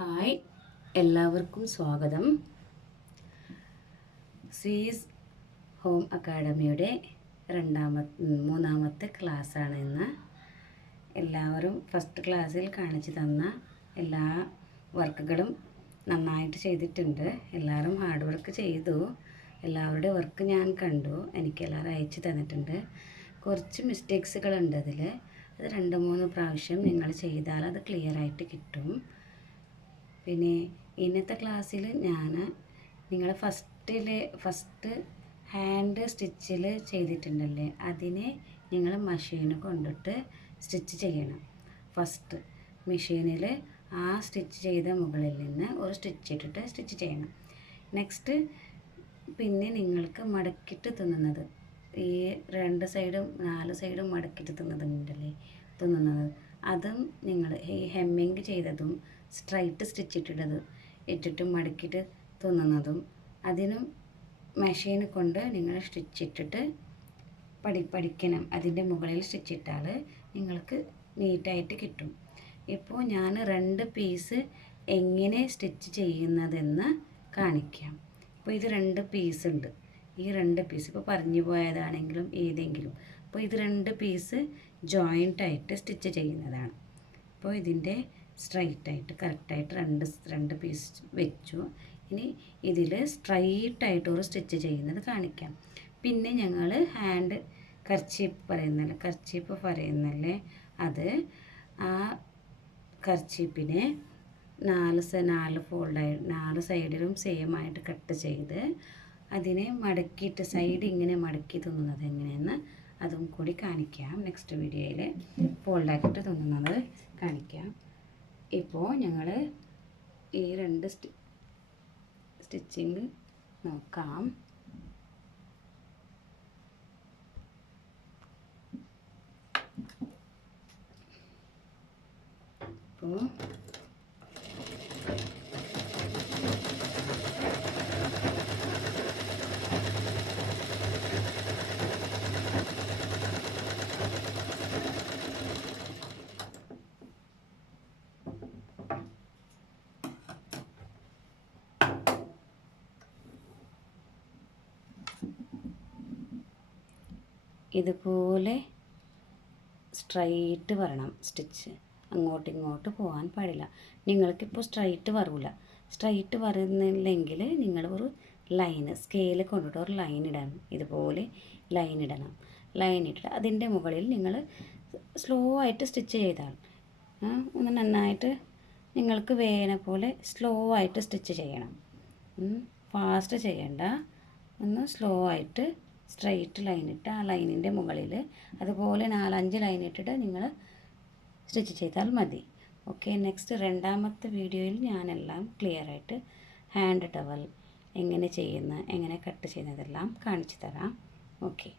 Hi, എല്ലാവർക്കും സ്വാഗതം. Suez home അക്കാഡമിയുടെ മൂന്നാമത്തെ ക്ലാസ്സാണ് ഇന്ന്. എല്ലാവരും ഫസ്റ്റ് ക്ലാസ്സിൽ കാണിച്ചു തന്ന എല്ലാ വർക്കുകളും നന്നായിട്ട് ചെയ്തിട്ടുണ്ട്. എല്ലാവരും ഹാർഡ് വർക്ക് ചെയ്തു. എല്ലാവരുടെ വർക്ക് ഞാൻ കണ്ടു. എനിക്ക് എല്ലാവരും അയച്ചു തന്നിട്ടുണ്ട്. കുറച്ച് മിസ്റ്റേക്സുകളുണ്ട് അതിൽ. അത് 2-3 പ്രാവശ്യം നിങ്ങൾ ചെയ്താൽ അത് ക്ലിയറായിട്ട് കിട്ടും. പിന്നെ ഇന്നത്തെ ക്ലാസ്സിൽ ഞാൻ നിങ്ങൾ ഫസ്റ്റ് ഹാൻഡ് സ്റ്റിച്ചിൽ ചെയ്തിട്ടുണ്ടല്ലേ, അതിനെ നിങ്ങൾ മെഷീൻ കൊണ്ടിട്ട് സ്റ്റിച്ച് ചെയ്യണം. ഫസ്റ്റ് മെഷീനിൽ ആ സ്റ്റിച്ച് ചെയ്ത മുകളിൽ നിന്ന് ഒരു സ്റ്റിച്ച് ഇട്ടിട്ട് സ്റ്റിച്ച് ചെയ്യണം. നെക്സ്റ്റ് പിന്നെ നിങ്ങൾക്ക് മടക്കിയിട്ട് തുന്നുന്നത്, ഈ 2 സൈഡും 4 സൈഡും മടക്കിയിട്ട് തുന്നുന്നത് അതും നിങ്ങൾ ഈ ഹെമ്മിങ് ചെയ്തതും സ്ട്രൈറ്റ് സ്റ്റിച്ച് ഇട്ടിട്ട് മടക്കിയിട്ട് തുന്നുന്നതും അതിനും മെഷീൻ കൊണ്ട് നിങ്ങൾ സ്റ്റിച്ച് ഇട്ടിട്ട് പഠിക്കണം. അതിൻ്റെ മുകളിൽ സ്റ്റിച്ച് ഇട്ടാൽ നിങ്ങൾക്ക് നീറ്റായിട്ട് കിട്ടും. ഇപ്പോൾ ഞാൻ 2 പീസ് എങ്ങനെ സ്റ്റിച്ച് ചെയ്യുന്നതെന്ന് കാണിക്കാം. ഇപ്പോൾ ഇത് 2 പീസ് ഉണ്ട്. ഈ 2 പീസ് ഇപ്പോൾ പറഞ്ഞു പോയതാണെങ്കിലും ഏതെങ്കിലും, അപ്പോൾ ഇത് 2 പീസ് ജോയിൻ്റായിട്ട് സ്റ്റിച്ച് ചെയ്യുന്നതാണ്. അപ്പോൾ ഇതിൻ്റെ സ്ട്രൈറ്റായിട്ട് കറക്റ്റായിട്ട് 2 പീസ് വെച്ചു. ഇനി ഇതിൽ സ്ട്രൈറ്റായിട്ട് ഒരു സ്റ്റിച്ച് ചെയ്യുന്നത് കാണിക്കാം. പിന്നെ ഞങ്ങൾ ഹാൻഡ് കർച്ചീപ്പ് പറയുന്നല്ലേ, അത് ആ കർച്ചീപ്പിനെ 4 ഫോൾഡായി 4 സൈഡിലും സെയിം ആയിട്ട് കട്ട് ചെയ്ത് അതിനെ മടക്കിയിട്ട് സൈഡ് ഇങ്ങനെ മടക്കി തുന്നുന്നത് എങ്ങനെയെന്ന് അതും കൂടി കാണിക്കാം. നെക്സ്റ്റ് വീഡിയോയിൽ ഫോൾഡാക്കിയിട്ട് തുന്നുന്നത് കാണിക്കാം. ഇപ്പോൾ ഞങ്ങൾ ഈ 2 സ്റ്റിച്ചിങ് നോക്കാം. ഇപ്പോൾ ഇതുപോലെ സ്ട്രൈറ്റ് വരണം സ്റ്റിച്ച്, അങ്ങോട്ട് പോകാൻ പാടില്ല. നിങ്ങൾക്കിപ്പോൾ സ്ട്രൈറ്റ് വരില്ല. സ്ട്രൈറ്റ് വരുന്നില്ലെങ്കിൽ നിങ്ങൾ ഒരു സ്കെയിൽ കൊണ്ടിട്ട് ഒരു ലൈൻ ഇടണം. ഇതുപോലെ ലൈൻ ഇട്ടിട്ട് അതിൻ്റെ മുകളിൽ നിങ്ങൾ സ്ലോ ആയിട്ട് സ്റ്റിച്ച് ചെയ്താൽ ഒന്ന് നന്നായിട്ട് നിങ്ങൾക്ക് വേന പോലെ സ്ലോ ആയിട്ട് സ്റ്റിച്ച് ചെയ്യണം. ഫാസ്റ്റ് ചെയ്യണ്ട, ഒന്ന് സ്ലോ ആയിട്ട് സ്ട്രൈറ്റ് ലൈൻ ഇട്ട് ആ ലൈനിൻ്റെ മുകളിൽ അതുപോലെ 4-5 ലൈൻ ഇട്ടിട്ട് നിങ്ങൾ സ്റ്റിച്ച് ചെയ്താൽ മതി. ഓക്കെ, നെക്സ്റ്റ് 2ാമത്തെ വീഡിയോയിൽ ഞാനെല്ലാം ക്ലിയറായിട്ട് ഹാൻഡ് ടവൽ എങ്ങനെ കട്ട് ചെയ്യുന്നതെല്ലാം കാണിച്ചു തരാം. ഓക്കെ.